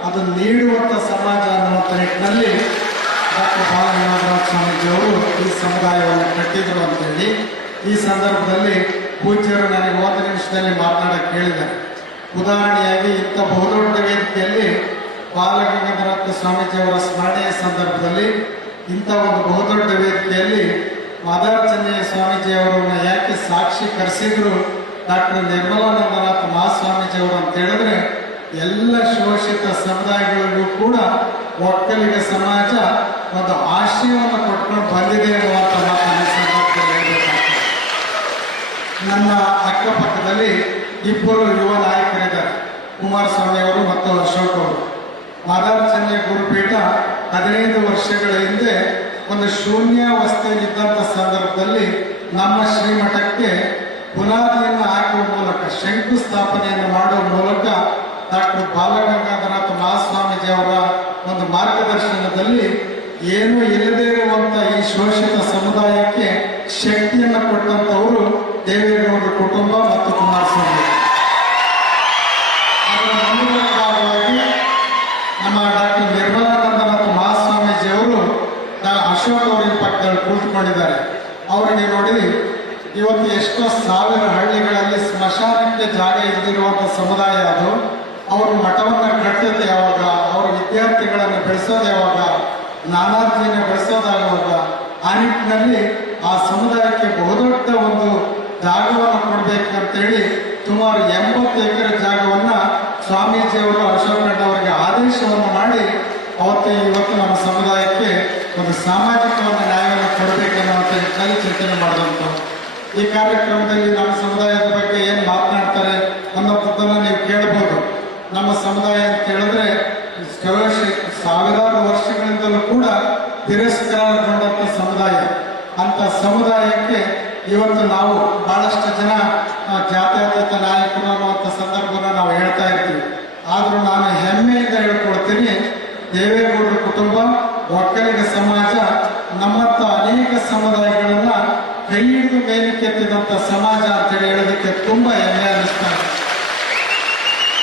ಅದು ನೀಡುವಂಥ ಸಮಾಜ ಅನ್ನುವಂಥ ನಿಟ್ಟಿನಲ್ಲಿ ಡಾಕ್ಟರ್ ಬಾಲಗಂಗಾಧರನಾಥ ಸ್ವಾಮೀಜಿಯವರು ಈ ಸಮುದಾಯವನ್ನು ಕಟ್ಟಿದ್ರು ಅಂತೇಳಿ ಈ ಸಂದರ್ಭದಲ್ಲಿ ಪೂಜ್ಯರು ನನಗೆ 1 ನಿಮಿಷದಲ್ಲಿ ಮಾತನಾಡಕ್ಕೆ ಕೇಳಿದ್ದಾರೆ. ಉದಾಹರಣೆಯಾಗಿ ಇಂಥ ಬಹುದೊಡ್ಡ ವೇದಿಕೆಯಲ್ಲಿ ಬಾಲಗಂಗಾಧರನಾಥ ಸ್ವಾಮೀಜಿಯವರ ಸ್ಮರಣೆಯ ಸಂದರ್ಭದಲ್ಲಿ ಇಂಥ ಒಂದು ಬಹುದೊಡ್ಡ ವೇದಿಕೆಯಲ್ಲಿ ಮಾದಾರ ಚೆನ್ನಯ್ಯ ಸ್ವಾಮೀಜಿಯವರನ್ನ ಯಾಕೆ ಸಾಕ್ಷಿ ಕರೆಸಿದ್ರು ಡಾಕ್ಟರ್ ನಿರ್ಮಲಾನಂದನಾಥ ಮಹಾಸ್ವಾಮೀಜಿಯವರು ಅಂತ ಹೇಳಿದ್ರೆ ಎಲ್ಲ ಶೋಷಿತ ಸಮುದಾಯಗಳಿಗೂ ಕೂಡ ಒಕ್ಕಲಿಗ ಸಮಾಜ ಒಂದು ಆಶಯವನ್ನು ಕೊಟ್ಕೊಂಡು ಬಂದಿದೆ ಅನ್ನುವಂಥ ಮಾತನ್ನು ಸಂದರ್ಭದಲ್ಲಿ ಹೇಳಬೇಕಾಗ್ತದೆ. ನನ್ನ ಅಕ್ಕಪಕ್ಕದಲ್ಲಿ 2 ಯುವ ನಾಯಕರಿದ್ದಾರೆ, ಕುಮಾರಸ್ವಾಮಿ ಅವರು ಮತ್ತು ಅಶೋಕ್ ಅವರು. ಮಾದಾರ ಚೆನ್ನಯ್ಯ ಗುರುಪೀಠ 15 ವರ್ಷಗಳ ಹಿಂದೆ ಒಂದು ಶೂನ್ಯಾವಸ್ಥೆಯಲ್ಲಿದ್ದಂಥ ಸಂದರ್ಭದಲ್ಲಿ ನಮ್ಮ ಶ್ರೀಮಠಕ್ಕೆ ಬುನಾದಿಯನ್ನು ಹಾಕುವ ಮೂಲಕ ಶಂಕುಸ್ಥಾಪನೆಯನ್ನು ಮಾಡುವ ಮೂಲಕ ಡಾಕ್ಟರ್ ಬಾಲಗಂಗಾಧರನಾಥ ಮಹಾಸ್ವಾಮೀಜಿ ಅವರ ಒಂದು ಮಾರ್ಗದರ್ಶನದಲ್ಲಿ ಏನೂ ಇಲ್ಲದೇ ಇರುವಂಥ ಈ ಶೋಷಿತ ಸಮುದಾಯಕ್ಕೆ ಶಕ್ತಿಯನ್ನು ಕೊಟ್ಟಂಥವರು ದೇವೇಗೌಡರ ಕುಟುಂಬ ಮತ್ತು ಕುಮಾರಸ್ವಾಮಿ. ಅದರ ಮುಂದಿನ ಭಾಗವಾಗಿ ನಮ್ಮ ಡಾಕ್ಟರ್ ನಿರ್ಮಲಾನಂದನಾಥ ಮಹಾಸ್ವಾಮೀಜಿ ಅವರು ಅಶೋಕ್ ಅವರ ಪಕ್ಕದಲ್ಲಿ ಕುಳಿತುಕೊಂಡಿದ್ದಾರೆ. ಅವರಿಗೆ ನೋಡಿ ಇವತ್ತು ಎಷ್ಟೋ ಸಾವಿರ ಹಳ್ಳಿಗಳಲ್ಲಿ ಸ್ಮಶಾನಕ್ಕೆ ಜಾಗ ಇಲ್ಲದಿರುವಂಥ ಸಮುದಾಯ ಅದು. ಅವರು ಮಠವನ್ನು ಕಟ್ಟೋದು ಯಾವಾಗ, ಅವರ ವಿದ್ಯಾರ್ಥಿಗಳನ್ನು ಬೆಳೆಸೋದು ಯಾವಾಗ, ನಾನಾರ್ಜಿಯನ್ನು ಬೆಳೆಸೋದಾಗುವಾಗ ಆ ನಿಟ್ಟಿನಲ್ಲಿ ಆ ಸಮುದಾಯಕ್ಕೆ ಬಹುದೊಡ್ಡ ಒಂದು ಜಾಗವನ್ನು ಕೊಡಬೇಕಂತೇಳಿ ಸುಮಾರು 80 ಎಕರೆ ಜಾಗವನ್ನು ಸ್ವಾಮೀಜಿಯವರು ಅಶೋಕಣ್ಣವರಿಗೆ ಆದೇಶವನ್ನು ಮಾಡಿ ಇವತ್ತು ನಮ್ಮ ಸಮುದಾಯಕ್ಕೆ ಒಂದು ಸಾಮಾಜಿಕವಾದ ನ್ಯಾಯವನ್ನು ಕೊಡಬೇಕೆನ್ನುವಂಥ ನಿಟ್ಟಿನಲ್ಲಿ ಚಿಂತನೆ ಮಾಡಿದಂಥವು. ಈ ಕಾರ್ಯಕ್ರಮದಲ್ಲಿ ನಮ್ಮ ಸಮುದಾಯದ ಬಗ್ಗೆ ಏನು ಮಾತನಾಡ್ತಾರೆ ಅನ್ನೋದನ್ನು ನೀವು ಕೇಳಬಹುದು. ನಮ್ಮ ಸಮುದಾಯ ಅಂತ ಹೇಳಿದ್ರೆ ಸಾವಿರಾರು ವರ್ಷಗಳಿಂದಲೂ ಕೂಡ ತಿರಸ್ಕಾರಗೊಂಡಂಥ ಸಮುದಾಯ. ಅಂತ ಸಮುದಾಯಕ್ಕೆ ಇವತ್ತು ನಾವು ಬಹಳಷ್ಟು ಜನ ಜಾತ್ಯತೀತ ನಾಯಕರು ಅನ್ನುವಂಥ ಸಂದರ್ಭನ ನಾವು ಹೇಳ್ತಾ ಇರ್ತೀವಿ. ಆದರೂ ನಾನು ಹೆಮ್ಮೆಯಿಂದ ಹೇಳ್ಕೊಡ್ತೀನಿ, ದೇವೇಗೌಡರ ಕುಟುಂಬ, ಒಕ್ಕಲಿಗ ಸಮಾಜ ನಮ್ಮಂಥ ಅನೇಕ ಸಮುದಾಯಗಳನ್ನ ಕೈ ಹಿಡಿದು ಮೇಲಕ್ಕೆತ್ತಿದಂಥ ಸಮಾಜ ಅಂತೇಳಿ ಹೇಳೋದಕ್ಕೆ ತುಂಬಾ ಹೆಮ್ಮೆ ಅನ್ನಿಸ್ತಾ ಇದೆ.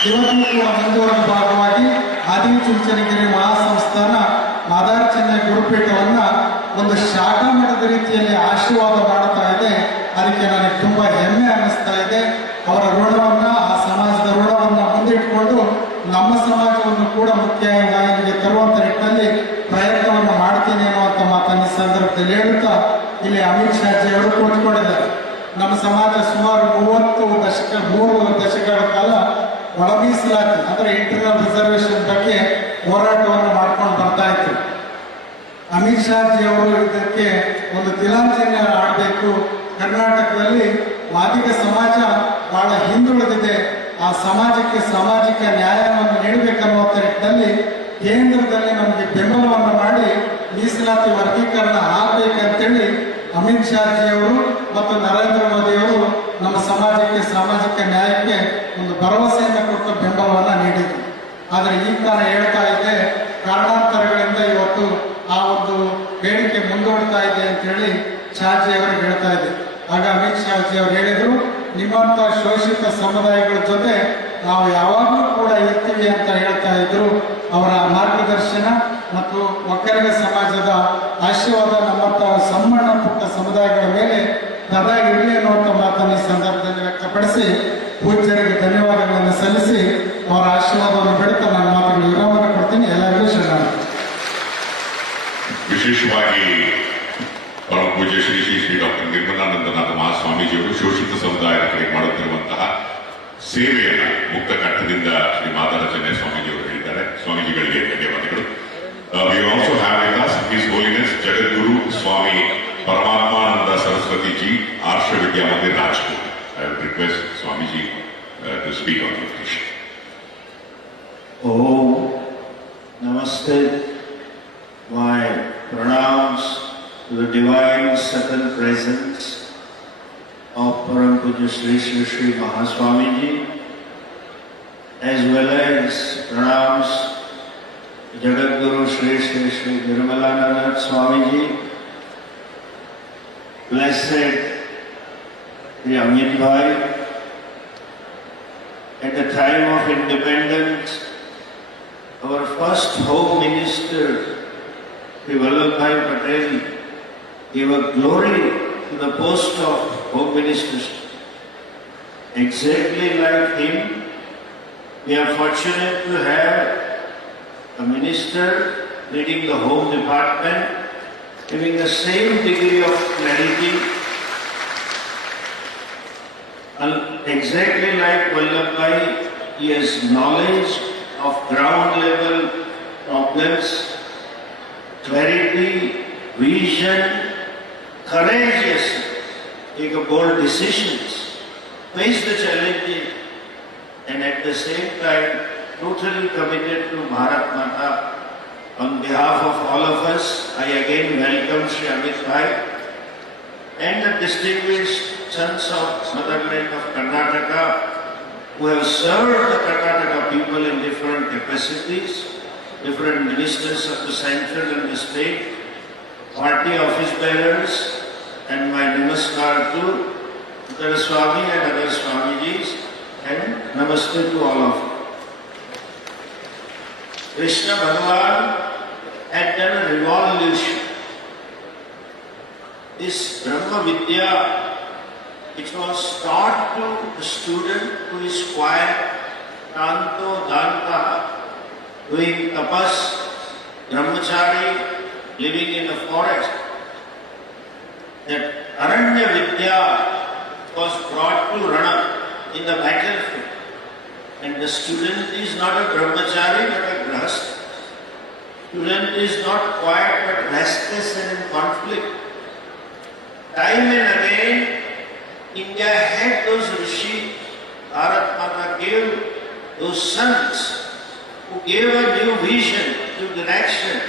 ಇವತ್ತು ಕೂಡ ಮುಂದುವರೆದ ಭಾಗವಾಗಿ ಆದಿಚುಂಚನಗಿರಿ ಮಹಾಸಂಸ್ಥಾನ ಮಾದಾರ ಚೆನ್ನಯ್ಯ ಗುರುಪೀಠವನ್ನ ಒಂದು ಶಾಖಾ ಮಠದ ರೀತಿಯಲ್ಲಿ ಆಶೀರ್ವಾದ ಮಾಡ್ತಾ ಇದೆ. ಅದಕ್ಕೆ ನನಗೆ ತುಂಬಾ ಹೆಮ್ಮೆ ಅನ್ನಿಸ್ತಾ ಇದೆ. ಅವರ ಋಣವನ್ನ, ಆ ಸಮಾಜದ ಋಣವನ್ನ ಮುಂದಿಟ್ಕೊಂಡು ನಮ್ಮ ಸಮಾಜವನ್ನು ಕೂಡ ಮುಖ್ಯ ದಾರಿಗೆ ತರುವಂತ ನಿಟ್ಟಿನಲ್ಲಿ ಪ್ರಯತ್ನವನ್ನು ಮಾಡ್ತೀನಿ ಅನ್ನುವಂಥ ಮಾತನ್ನು ಈ ಸಂದರ್ಭದಲ್ಲಿ ಹೇಳುತ್ತಾ, ಇಲ್ಲಿ ಅಮಿತ್ ಶಾಜಿ ಅವರು ಕೂತ್ಕೊಂಡಿದ್ದಾರೆ. ನಮ್ಮ ಸಮಾಜ ಸುಮಾರು 3 ದಶಕಗಳ ಕಾಲ ಒಳ ಮೀಸಲಾತಿ ಅಂದ್ರೆ ಇಂಟರ್ನಲ್ ರಿಸರ್ವೇಶನ್ ಬಗ್ಗೆ ಹೋರಾಟವನ್ನು ಮಾಡ್ಕೊಂಡು ಬರ್ತಾ ಇತ್ತು. ಅಮಿತ್ ಶಾಜಿ ಅವರು ಇದಕ್ಕೆ ಒಂದು ತಿಲಾಂಜಲಿ ಆಡಬೇಕು. ಕರ್ನಾಟಕದಲ್ಲಿ ಮಾದಿಗ ಸಮಾಜ ಬಹಳ ಹಿಂದುಳಿದಿದೆ, ಆ ಸಮಾಜಕ್ಕೆ ಸಾಮಾಜಿಕ ನ್ಯಾಯವನ್ನು ನೀಡಬೇಕನ್ನುವಂಥ ನಿಟ್ಟಿನಲ್ಲಿ ಕೇಂದ್ರದಲ್ಲಿ ನಮಗೆ ಬೆಂಬಲವನ್ನು ಮಾಡಿ ಮೀಸಲಾತಿ ವರ್ಗೀಕರಣ ಆಗಬೇಕಂತೇಳಿ ಅಮಿತ್ ಶಾಜಿ ಅವರು ಮತ್ತು ನರೇಂದ್ರ ಮೋದಿ ಅವರು ನಮ್ಮ ಸಮಾಜಕ್ಕೆ ಸಾಮಾಜಿಕ ನ್ಯಾಯಕ್ಕೆ ಒಂದು ಭರವಸೆಯನ್ನು ಕೊಟ್ಟು ಬೆಂಬಲವನ್ನು ನೀಡಿದರು. ಆದರೆ ಈ ಕಾಲ ಹೇಳ್ತಾ ಇದೆ, ಕಾರಣಾಂತರಗಳಿಂದ ಇವತ್ತು ಆ ಒಂದು ಬೇಡಿಕೆ ಮುಂದೂಡ್ತಾ ಇದೆ ಅಂತ ಹೇಳಿ ಶಾಜಿ ಅವರಿಗೆ ಹೇಳ್ತಾ ಇದೆ. ಆಗ ಅಮಿತ್ ಶಾಜಿ ಅವರು ಹೇಳಿದರು, ನಿಮ್ಮಂತ ಶೋಷಿತ ಸಮುದಾಯಗಳ ಜೊತೆ ನಾವು ಯಾವಾಗಲೂ ಕೂಡ ಇರ್ತೀವಿ ಅಂತ ಹೇಳ್ತಾ ಇದ್ರು. ಅವರ ಮಾರ್ಗದರ್ಶನ ಮತ್ತು ಒಕ್ಕಲಿಗ ಸಮಾಜದ ಆಶೀರ್ವಾದ ನಮ್ಮಂತ ಸಣ್ಣ ಪುಟ್ಟ ಸಮುದಾಯಗಳ ಮೇಲೆ ಸದಾ ಇರಲಿ ಅನ್ನುವಂಥ ಮಾತನ್ನು ಈ ಸಂದರ್ಭದಲ್ಲಿ ವ್ಯಕ್ತಪಡಿಸಿ ಪೂಜ್ಯರಿಗೆ ಧನ್ಯವಾದಗಳನ್ನು ಸಲ್ಲಿಸಿ ಅವರ ಆಶೀರ್ವಾದವನ್ನು ಬೆಳೆತ ನನ್ನ ಮಾತುಗಳು ವಿರಾಮವನ್ನು ಕೊಡ್ತೀನಿ. ಎಲ್ಲರಿಗೂ ಶರಣಾರ್ಥಿ. ವಿಶೇಷವಾಗಿ ಪರಮ ಪೂಜ್ಯ ಶ್ರೀ ಶ್ರೀ ಶ್ರೀ ಡಾಕ್ಟರ್ ನಿರ್ಮಲಾನಂದನಾಥ ಮಹಾಸ್ವಾಮೀಜಿಯವರು ಶೋಷಿತ ಸಮುದಾಯದ ಕಡೆಗೆ ಮಾಡುತ್ತಿರುವಂತಹ ಸೇವೆಯನ್ನು ಮುಕ್ತ ಕಂಠದಿಂದ ಶ್ರೀ ಮಾದಾರ ಚೆನ್ನೈ ಸ್ವಾಮೀಜಿಯವರು ಹೇಳಿದ್ದಾರೆ. ಸ್ವಾಮೀಜಿಗಳಿಗೆ ಧನ್ಯವಾದಗಳು. We also have with us His Holiness Jagadguru Swami Paramaatmananda Saraswati Ji, Arsha Vidya Mandir, Rajkot. I would request Swamiji to speak on the occasion. Om Namaste. My pranams to the divine subtle presence of Param Pujya Sri Sri Sri Mahaswamiji, as well as pranams to Jagadguru Sri Sri Sri Nirmalananda Swamiji, blessed Sri Amit Bhai. At the time of independence, our first Home Minister, Sri Vallabhbhai Patel, gave a glory to the post of Home Minister. Exactly like him, we are fortunate to have a minister leading the Home Department, having the same degree of clarity, and exactly like Vallabhbhai, he has knowledge of ground level problems, clarity, vision, courageous, take a bold decisions, face the challenges, and at the same time totally committed to Bharat Mata. On behalf of all of us, I again welcome Sri Amit Bhai and the distinguished sons of motherland of Karnataka who have served the Karnataka people in different capacities, different ministers of the central and the state, party office bearers, and my namaskar to Uttara Swami and other Swamijis, and namaste to all of you. Krishna Bhagavan had done a revolution. This Brahma Vidya, it was taught to the student who is quiet, Tanto Danta, doing tapas, brahmachari, living in the forest. That Aranya Vidya was brought to Rana in the battlefield. And the student is not a brahmachari but a grahastha. Student is not quiet but restless and in conflict. Time and again, India had those rishis, Bharat Mata gave those sons who gave a new vision, new direction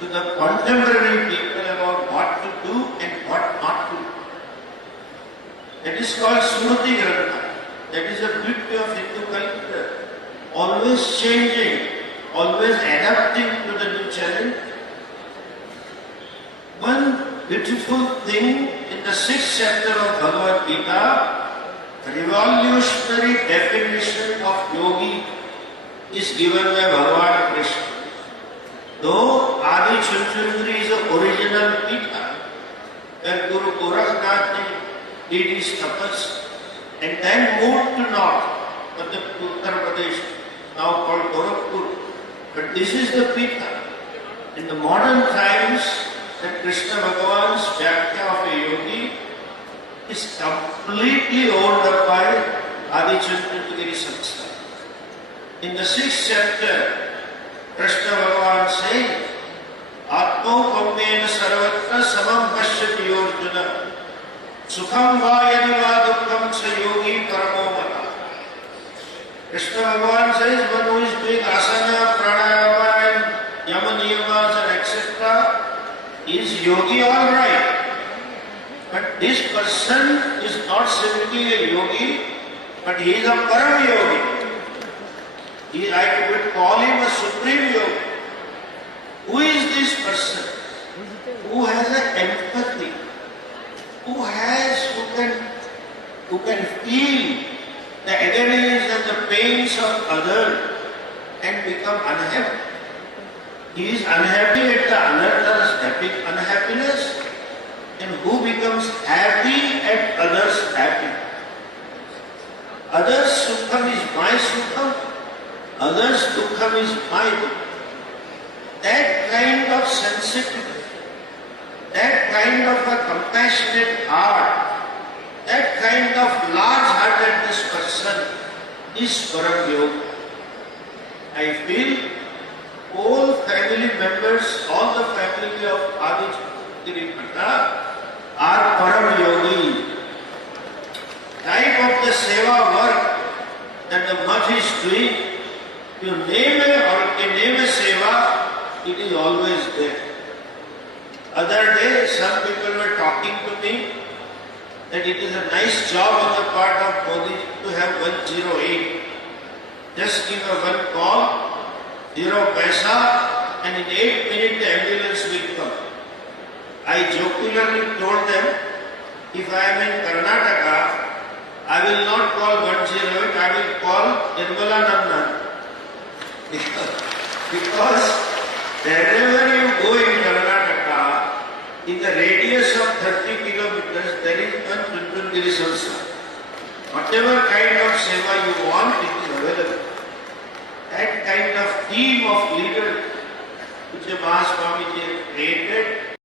to the contemporary people about what to do and what not to do. That is called Smriti Grantha. That is the beauty of Hindu culture. Always changing, always adapting to the new challenge. One beautiful thing in the 6th chapter of Bhagavad Gita, revolutionary definition of yogi is given by Bhagavan Krishna. Though Adi Chanchandri is the origin Gorakhnath did his tapas and then moved to north, Uttar Pradesh, now called Gorakhpur. But this is the Pitha. In the modern times, that Krishna Bhagavan's Vyakhya of a yogi is completely owned up by Adi Chandrakiri Sanstha. In the 6th chapter, Krishna Bhagavan says, Atmo Pammena Sarvatra Samam Pashyati Yorjuna Sukham Vayani Vadukam Sayogi Paramo Mata. Krishna Bhagavan says, one who is doing asana, pranayama and yama niyamas and etc. is yogi all right. But this person is not simply a yogi, but he is a param yogi. I would call him a supreme yogi. Who is this person? Who has an empathy? Who can feel the agonies and the pains of others and become unhappy. He is unhappy at the other's unhappiness, and who becomes happy at others' happiness. Others' sukham is my sukham, others' dukkham is my dukkham. That kind of sensitivity, that kind of a compassionate heart, that kind of large-heartedness person is Param Yoga. I feel all family members, all the family of Adi Chandrakiri Bhatta are Param Yogi. Type of the seva work that the Mutt is doing, you name a seva, it is always there. Other day, some people were talking to me that it is a nice job on the part of Modi to have 108. Just give a one call, 0 paisa, and in 8 minutes the ambulance will come. I jokingly told them, if I am in Karnataka, I will not call 108, I will call Nirmala Nandan. Because wherever you go in Karnataka, in the radius of 30 kilometers, there is one Chandrakiri Sanstha. Whatever kind of seva you want, it is available. That kind of team of leaders which the Mahaswamiji created